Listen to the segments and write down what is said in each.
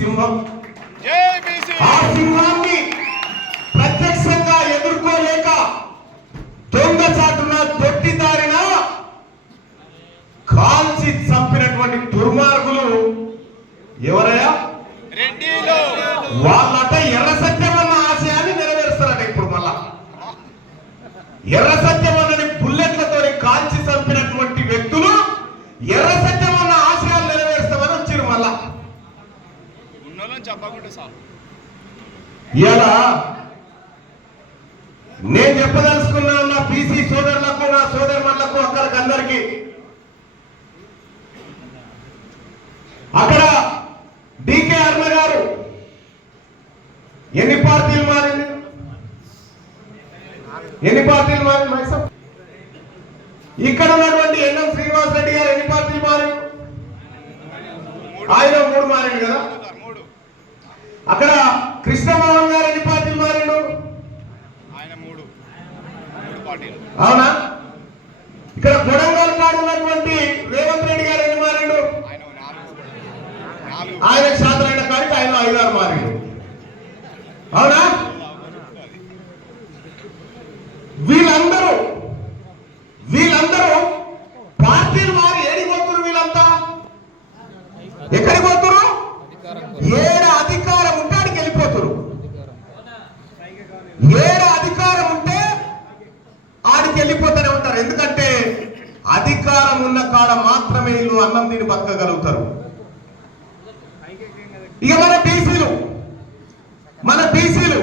సింహం. ఆ సింహాన్ని ప్రత్యక్షంగా ఎదుర్కోలేక దొంగచాటున దొట్టిదారిన కాల్చి చంపినటువంటి దుర్మార్గులు ఎవరయ్యా? వాళ్ళట ఎర్ర సత్యమన్న ఆశయాన్ని నెరవేరుస్తారట. ఇప్పుడు మళ్ళా ఎర్ర సత్యమన్నని బుల్లెట్లతో కాల్చి చంపినటువంటి వ్యక్తులు ఎర్ర సత్యమన్న ఆశయాలు నెరవేరుస్తామని వచ్చారు. మళ్ళా ఇలా నేను చెప్పదలుచుకున్నా నా బీసీ సోదరులకు, నా సోదరులకు, అక్కడికి అందరికీ అక్కడ డికే అరుణ గారు ఎన్ని పార్టీలు మారింది? ఎన్ని పార్టీలు మారింది మైసం? ఇక్కడ ఉన్నటువంటి ఎన్ఎం శ్రీనివాస్ రెడ్డి గారు ఎన్ని పార్టీలు మారింది? ఆయన 3 మారిండు కదా. అక్కడ కృష్ణమోహన్ గారు ఎన్ని పార్టీలు మారిండు? అవునా? ఇక్కడ కొడంగల్ కాడు ఉన్నటువంటి రేవంత్ రెడ్డి గారు ఎన్ని మారిండు? ఆయన శాతమైన కాడికి ఆయన 5-6 మారిండు. అవునా? వీళ్ళందరూ పార్టీలు మారి ఏడికి పోతున్నారు? వీళ్ళంతా ఎక్కడికి పోతున్నారు? ఏడ అధికారం ఉంటే ఆడికి వెళ్ళిపోతున్నారు. ఏడ అధికారం ఉంటే ఆడికి వెళ్ళిపోతూనే ఉంటారు. ఎందుకంటే అధికారం ఉన్న కాడ మాత్రమే వీళ్ళు అన్నం తిని బతకగలుగుతారు. ఇక మన బీసీలు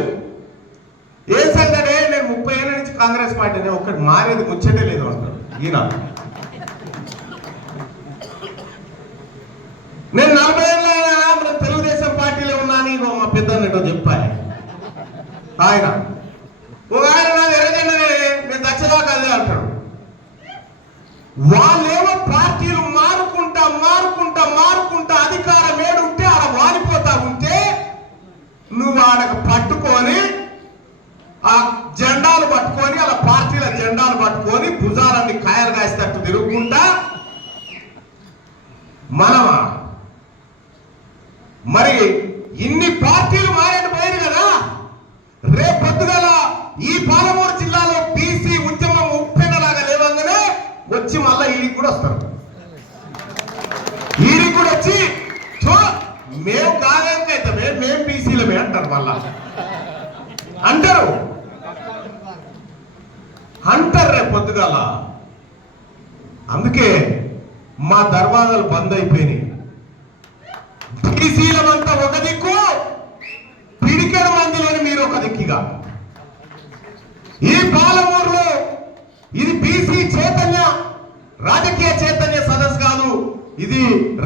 ఏం సంగతే? నేను 30 ఏళ్ళ నుంచి కాంగ్రెస్ పార్టీని ఒక్కటి మారేది ముచ్చటే లేదు అంటారు ఈయన. నేను 40 ఏళ్ళైనా మన తెలుగుదేశం పార్టీలో ఉన్నాను. ఇగో మా పెద్దన్నట్టు చెప్పాలి ఆయన. ఒక ఆయన నాకు ఎర్రజెండనే నేను దచ్చదాకా అదే అంటాడు. వాళ్ళేమో పార్టీలు మారుకుంటా అధికారం ఏడుంటే ఆడ వాడిపోతా ఉంటే నువ్వు ఆడకు పట్టుకొని ఆ జెండాలు పట్టుకొని అలా పార్టీల జెండాలు పట్టుకొని భుజాలన్నీ కాయలు కాసేటట్టు తిరుగుకుంటా మనమా? మరి ఇన్ని పార్టీలు మారేటి పోయింది కదా. రేపు పొద్దుగల ఈ పాలమూరు జిల్లాలో బీసీ ఉద్యమం ఉప్పెనలాగా లేవంగానే వచ్చి మళ్ళా ఈడికి కూడా వస్తారు. ఈడికి కూడా వచ్చి మేము కాదేమైతే మేము బీసీలమే అంటారు. మళ్ళా అంటారు రేపు పొద్దుగాల. అందుకే మా దర్వాజాలు బంద్ అయిపోయినాయి. బీసీలమంతా ఒక దిక్కు, పిడికెల మందిలోని మీరు ఒక దిక్కుగా. ఈ పాలమూరులో ఇది బీసీ చైతన్య రాజకీయ చైతన్య సదస్సు కాదు, ఇది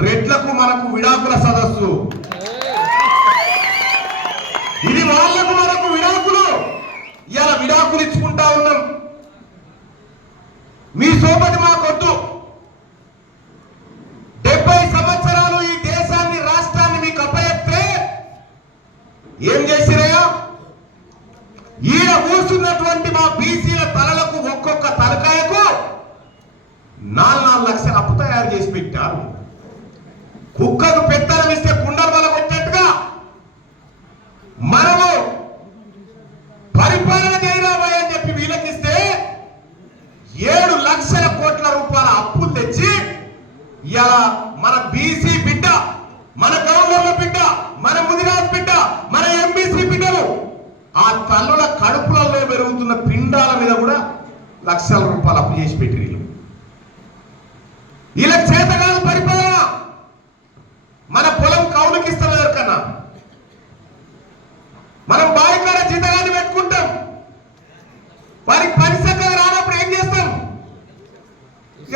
రెడ్లకు మనకు విడాకుల సదస్సు. ఇది వాళ్లకు మనకు విడాకులు. ఇలా విడాకులు ఇచ్చుకుంటా ఉన్నాం. మీ సోపతి మాకొద్దు. 70 సంవత్సరాలు ఈ దేశాన్ని రాష్ట్రాన్ని మీకు అప్పచెప్తే ఏం చేసిరయ్యా? ఈడ కూర్చున్నటువంటి మా బీసీల తలలకు ఒక్కొక్క తలకాయకు 4 లక్షల అప్పు తయారు చేసి పెట్టారు. కుక్కకు పెత్తనం ఇస్తే కుండలు వల్ల కొట్టినట్టుగా మనము పరిపాలన చేయరాబోయే అని చెప్పి వీళ్ళకిస్తే 7 లక్షల కోట్ల రూపాయల అప్పులు తెచ్చి ఇలా మన బీసీ బిడ్డ, మన గౌరవ బిడ్డ, మన ముదిరాజ్ బిడ్డ, మన ఎంబీసీ బిడ్డలు ఆ తల్లుల కడుపులలో పెరుగుతున్న పిండాల మీద కూడా లక్షల రూపాయలు అప్పు చేసి పెట్టి ఇలా చేతగాల పరిపాలన. మన పొలం కౌలుకిస్తాం ఎవరికన్నా, మనం బాయికాడ జీతగాన్ని పెట్టుకుంటాం. వారికి పని చక్కగా రానప్పుడు ఏం చేస్తాం?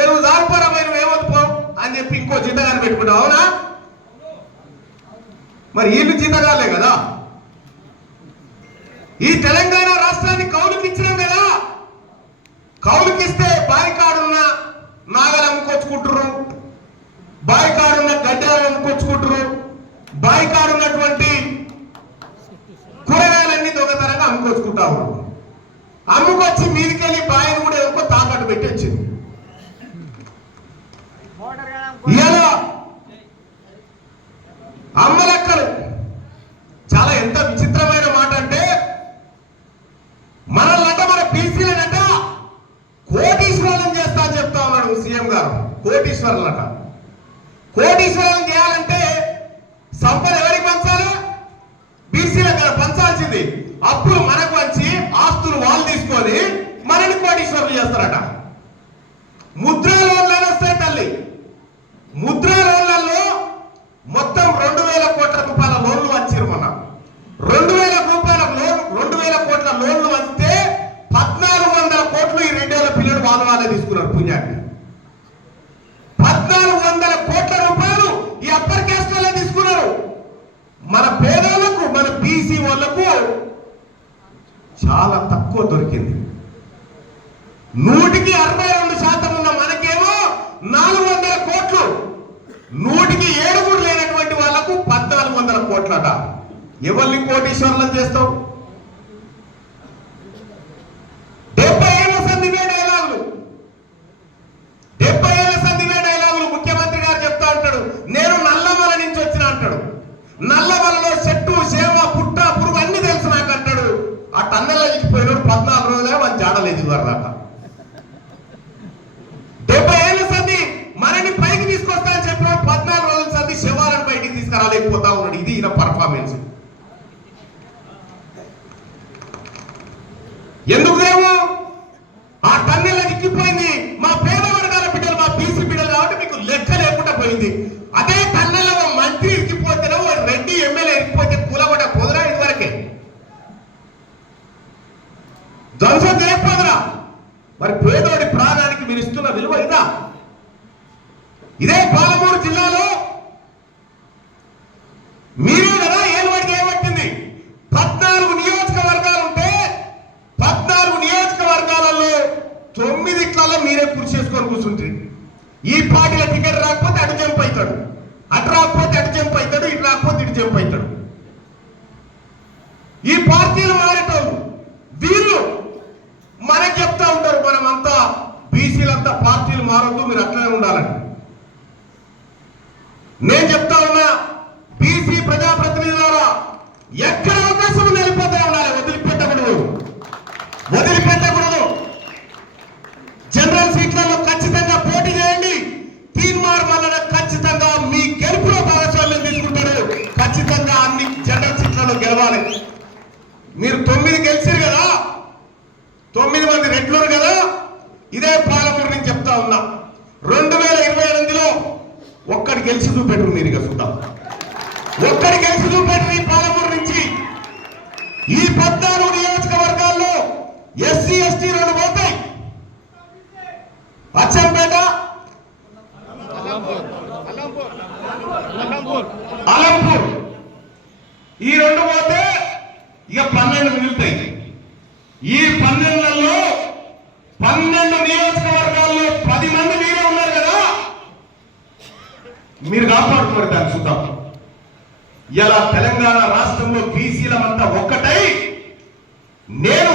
నువ్వు జారిపోరా నువ్వు ఏమవుతు పో అని చెప్పి ఇంకో జీతగాన్ని పెట్టుకుంటాం. అవునా? మరి వీళ్ళు జీతగాలే కదా. ఈ తెలంగాణ రాష్ట్రాన్ని కౌలుకి ఇచ్చినాం కదా. కౌలుకిస్తే బాయికాడున్న నాగలు అమ్ముకొచ్చుకుంటారు, బాయికాడున్న గడ్డలు అమ్ముకొచ్చుకుంటారు, బాయికాడున్నటువంటి కూరగాయలన్నీ దొంగతనంగా అమ్ముకొచ్చుకుంటా ఉన్నారు. అమ్ముకొచ్చి మీదికెళ్ళి బాయిని కూడా ఎక్కువ తాకట్టు పెట్టి వచ్చింది. ఇలా అమ్మలక్కలు కోటీశ్వరం చేయాలంటే సంపద ఎవరికి పంచాలి? బీసీలకు కదా పంచాల్సింది. అప్పులు మనకు పంచి ఆస్తులు వాళ్ళు తీసుకొని మనని కోటీశ్వరులు చేస్తారట. ముద్రా లోన్లు వస్తాయి తల్లి. ముద్రా లోన్లలో మొత్తం 2,000 కోట్ల రూపాయల లోన్లు వచ్చారు. మొన్న 2,000 కోట్ల లోన్లు వస్తే 1,400 కోట్లు ఈ 2,000 పిల్లలు వాళ్ళే తీసుకున్నారు పుణ్యాన్ని. 1,400 కోట్ల రూపాయలు ఈ అప్పర్ క్యాస్ట్ వాళ్ళే తీసుకున్నారు. మన పేదలకు, మన బీసీ వాళ్ళకు చాలా తక్కువ దొరికింది. 100కి 62% ఉన్న మనకేమో 400 కోట్లు, 100కి 7 లేనటువంటి వాళ్లకు 1,400 కోట్లట. ఎవరిని కోటీశ్వరులను చేస్తావు? 70 ఏళ్ల సంధివే డైలాగులు, 70 ఏళ్ల సంధివే డైలాగులు. ముఖ్యమంత్రి గారు చెప్తా అంటాడు, నేను నల్లమల నుంచి వచ్చిన అంటాడు. నల్లమలలో చెట్టు, సేవ, పుట్ట, పురుగు అన్ని తెలుసు నాకు అంటాడు. ఆ టన్నెల్లో ఇచ్చిపోయినాడు 14 రోజులే మన జాడలేదు ఇవ్వరాక. 70 ఏళ్ల సంధి మనని పైకి తీసుకొస్తా అని చెప్పిన 14 రోజుల సంధి శవాలను బయటికి తీసుకురాలేకపోతా ఉన్నాడు. ఇది ఈయన పర్ఫార్మెన్స్. ఎందుకు లేవు? ఆ టన్నెల్లో ఇక్కిపోయింది మా పేద వర్గాల బిడ్డలు, మా బీసీ బిడ్డలు కాబట్టి మీకు లెక్క లేకుండా పోయింది. అదే టన్నెల్లో మంత్రి ఇరికిపోతేనో రెడ్డి ఎమ్మెల్యే ఇరికిపోతే కూలగొట్ట పోదురా? ఇదివరకే ధ్వంసం చేయకపోదురా? మరి పేదోడి ప్రాణానికి మీరు ఇస్తున్న విలువ ఇదా? ఇదే పాలమూరు జిల్లాలో మీరే కదా ఏలుబడికి ఏమట్టింది? 14 నియోజకవర్గాలు ఉంటే 14 నియోజకవర్గాలలో 9 మీరే కృషి చేసుకొని కూర్చుంటారు. ఈ పార్టీల టికెట్ రాకపోతే అటు జంప్ అవుతాడు, అటు రాకపోతే అటు జంప్ అవుతాడు, ఇటు రాకపోతే ఇటు జంప్ అవుతాడు. ఈ పార్టీలు మారేటోళ్ళు వీళ్ళు మనకు చెప్తా ఉంటారు, మనమంతా బీసీలంతా పార్టీలు మారొద్దు, మీరు అట్లనే ఉండాలని. నేను చెప్తా ఉన్నా, బీసీ ప్రజాప్రతినిధులారా, ఎక్కడ అవకాశం వెళ్ళిపోతే ఉండాలి, వదిలిపెట్టకూడదు. జనరల్ సీట్లలో ఖచ్చితంగా పోటీ చేయండి. తీన్మార్ మల్లన ఖచ్చితంగా మీ గెలుపులో భాగస్వామ్యం తీసుకుంటారు. ఖచ్చితంగా అన్ని జనరల్ సీట్లలో గెలవాలి. మీరు 9 గెలిచారు కదా, 9 మంది రెడ్లూరు కదా. ఇదే పాలమూరు నుంచి చెప్తా ఉన్నా, 2028లో ఒక్కడి గెలిచి చూపెట్టు. మీరు ఇక చూద్దాం, ఒక్కడి గెలిచి చూపెట్టు. ఈ పాలమూరు నుంచి ఈ 14 నియోజకవర్గాల్లో ఎస్సీ ఎస్టీ 2 పోతాయి. అచ్చంపేట, అలంపూర్ ఈ 2 పోతే ఇక 12 మిగులుతాయి. ఈ 12లలో 12 నియోజకవర్గాల్లో 10 మంది మీరే ఉన్నారు కదా, మీరు కాపాడుకోరు. దాన్ని చూద్దాం. ఇలా తెలంగాణ రాష్ట్రంలో బీసీలమంతా ఒక్కటై నేను